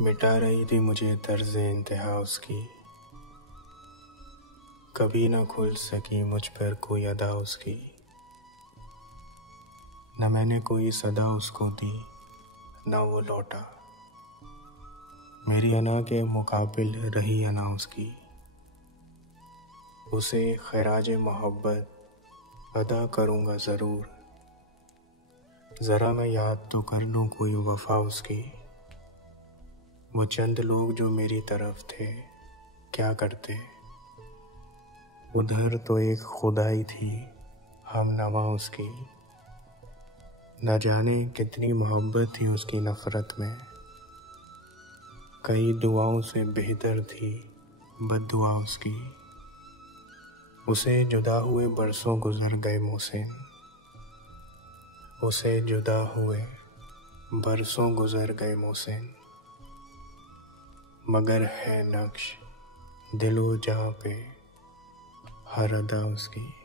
मिटा रही थी मुझे तर्ज़ इंतहा उसकी। कभी न खुल सकी मुझ पर कोई अदा उसकी। न मैंने कोई सदा उसको दी, न वो लौटा। मेरी अना के मुकाबिल रही अना उसकी। उसे खराज मोहब्बत अदा करूँगा ज़रूर। ज़रा मैं याद तो कर लूँ कोई वफ़ा उसकी। वो चंद लोग जो मेरी तरफ थे क्या करते। उधर तो एक खुदाई थी हम नवा उसकी। न जाने कितनी मोहब्बत थी उसकी नफ़रत में। कई दुआओं से बेहतर थी बद्दुआ उसकी। उसे जुदा हुए बरसों गुज़र गए मोहसिन। उसे जुदा हुए बरसों गुज़र गए मोहसिन। मगर है नक्श दिलो जहाँ पे हर अदा उसकी।